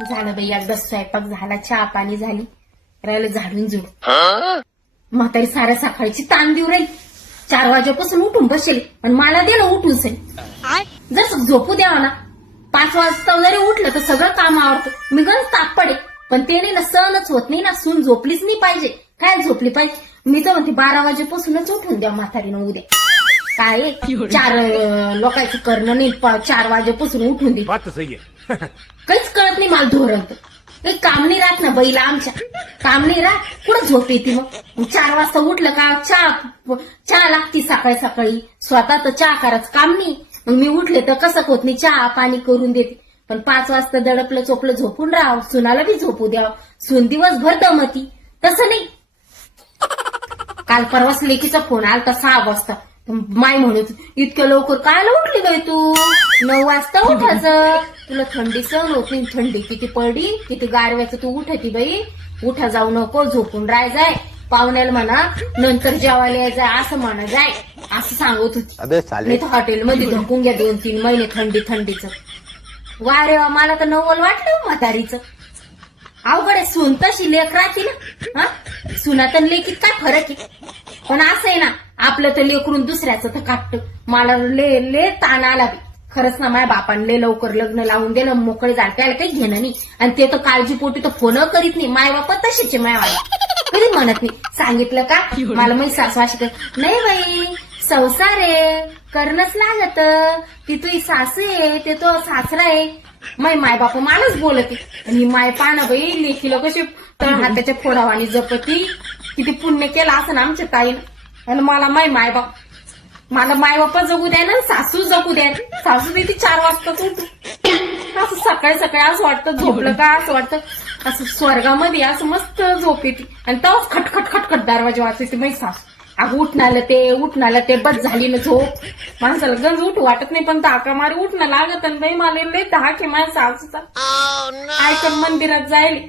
झालं बाई, एकदा स्वयंपाक झाला, चहा पाणी झाली, राहिलं झाडून जुड. म्हातारी साऱ्या सकाळची ताण देऊ राहील. 4 वाजेपासून उठून बसेल, पण मला दे ना उठून से. जर झोपू द्यावा ना, 5 वाजता जरी उठलं तर सगळं काम आवडतं. मी गंज ताप पडे, पण ते नाही ना, सहनच होत नाही ना. सून झोपलीच नाही पाहिजे. काय झोपली पाहिजे? मी तर म्हणते 12 वाजेपासूनच उठून द्या म्हातारीनं उद्या. काय 4 लोकांचं करणं नाही, 4 वाजेपासून उठून दे. काहीच कळत नाही मला धोरण. तर काही काम नाही राहत ना बैला आमच्या, काम नाही राहत. कुठं झोप येते मग? 4 वाजता उठलं का चहा लागती सकाळी सकाळी. स्वतः तर चहा करायचं काम नाही, मग मी उठले तर कसं होत नाही, चहा पाणी करून देते. पण 5 वाजता दडपलं चोपलं झोपून राहावं, सुनाला बी झोपू द्यावं. सून दिवसभर दमती, तसं नाही. काल परवाच लेकीचा फोन आलता 6 वाजता. माय म्हणत, इतक्या लवकर कायला उठली बाई तू? 9 वाजता उठायचं. तुला थंडी सहन होत नाही. थंडी किती पडली, किती गारव्याचं तू उठती बाई. उठा जाऊ नको, झोपून राह जाय. पाहुण्याला म्हणा नंतर जेवायला यायचं असं म्हणा जाय, असं सांगत होती. नाही तर हॉटेलमध्ये धकून घ्या 2-3 महिने थंडीचं. वा रे वा, मला तर नवल वाटलं म्हातारीचं. अवघड आहे. सून तशी लेख राहते ना. सुना तर लेखीत काय फरक आहे? पण असं आहे ना, आपलं तर लेकरून दुसऱ्याचं तर कापतं. मला ले ताण आला. खरंच ना, माझ्या बापाने लवकर लग्न लावून दिलं, मोकळे झाले, त्याला काही घेणं नाही. आणि ते तर काळजीपोटी तर फोन करीत नाही. माय बापा तशीच आहे मायवाला, कधी म्हणत नाही. सांगितलं का मला मी सासू अशी कर, नाही बाई संसार आहे, करणंच लागत. ती तुझी सासू आहे, ते तो सासरा आहे. माय बापा मलाच बोलते. आणि माय पाना बाई लेखीला कशी तर हाताच्या फोडावानी जपती. किती पुण्य केलं असं ना आमच्या ताईनं. आणि मला मला माय बापा जगू द्या ना, सासू जगू द्या. सासू बी ती 4 वाजताच उठू. असं सकाळी सकाळी असं वाटतं झोपलं का, असं वाटतं असं स्वर्गामध्ये असं मस्त झोप येते. आणि तेव्हाच खटखट दरवाजा वाचायचे माही सासू. अगं उठणाला ते बस झाली ना झोप. माणसाला गंज उठ वाटत नाही, पण धाका मारी उठणं लागत. आणि बाई मला लय धाक आहे माझ्या सासूचा. आयकर मंदिरात जाईल.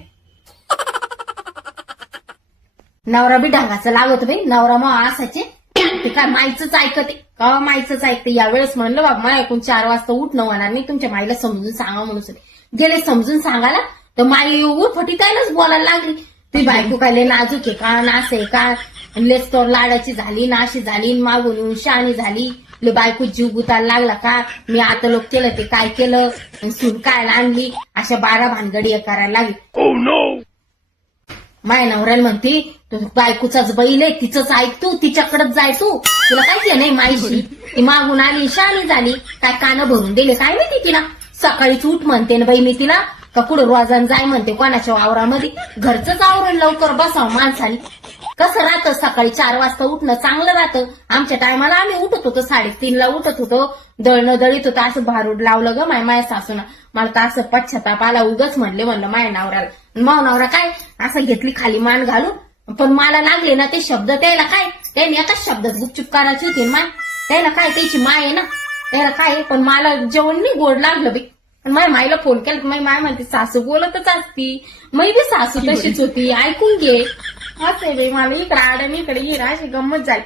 नवरा बी ढांगाचं लागत बाई. नवरा मग असायचे ते काय माईचंच ऐकते का? माईचंच ऐकते. यावेळेस म्हणलं बाबा मला ऐकून 4 वाजता उठणं होणार नाही, तुमच्या माईला समजून सांगा म्हणून गेले. समजून सांगायला तर माई उठफटी त्यालाच बोलायला लागली. ती बायको काय लय नाजूक आहे का, नास आहे का, लेच तर लाडाची झाली, नाशी झाली, मागून शहाणी झाली. ले बायको जीव गुतायला लागला का? मी आता लोक केलं ते काय केलं, सून काय आणली, अशा 12 भानगडी करायला लागली. माय नवऱ्याला म्हणती तू बायकोचाच बैल आहे, तिचंच ऐक तू, तिच्याकडेच जाय तू, तुला काय केलं नाही माईशी. ती मागून आली, शहाणी झाली, काय कानं भरून दिले काय माहिती तिला. सकाळीच उठ म्हणते ना बाई मी तिला, का कुठं रोजान जाय म्हणते कोणाच्या वावरामध्ये. घरचंच आवरण लवकर बसावं माणसाने. कसं राहतं सकाळी 4 वाजता उठणं चांगलं राहतं. आमच्या टायमाला आम्ही उठत होतो 3:30ला उठत होतो, दळणं दळीत होतं. असं भारूड लावलं ग माया सासूना. मला तर असं पश्चाताप आला. उगाच म्हणलं माया नवऱ्याला. माव नवरा काय असं घेतली खाली मान घालून. पण मला लागले ना ते शब्द, त्याला काय त्याने एकाच शब्दात गुपचूप करायची होती माय. त्याला काय त्याची माय आहे ना, त्याला काय. पण मला जेवण नाही गोड लागलं बी. माझ्या माईला फोन केला तर माय म्हणते सासू बोलतच असती. मै बी सासू तशीच होती, ऐकून घे. असं आहे बाई. मला इकडे आडम इकडे येणार अशी गंमत झाली.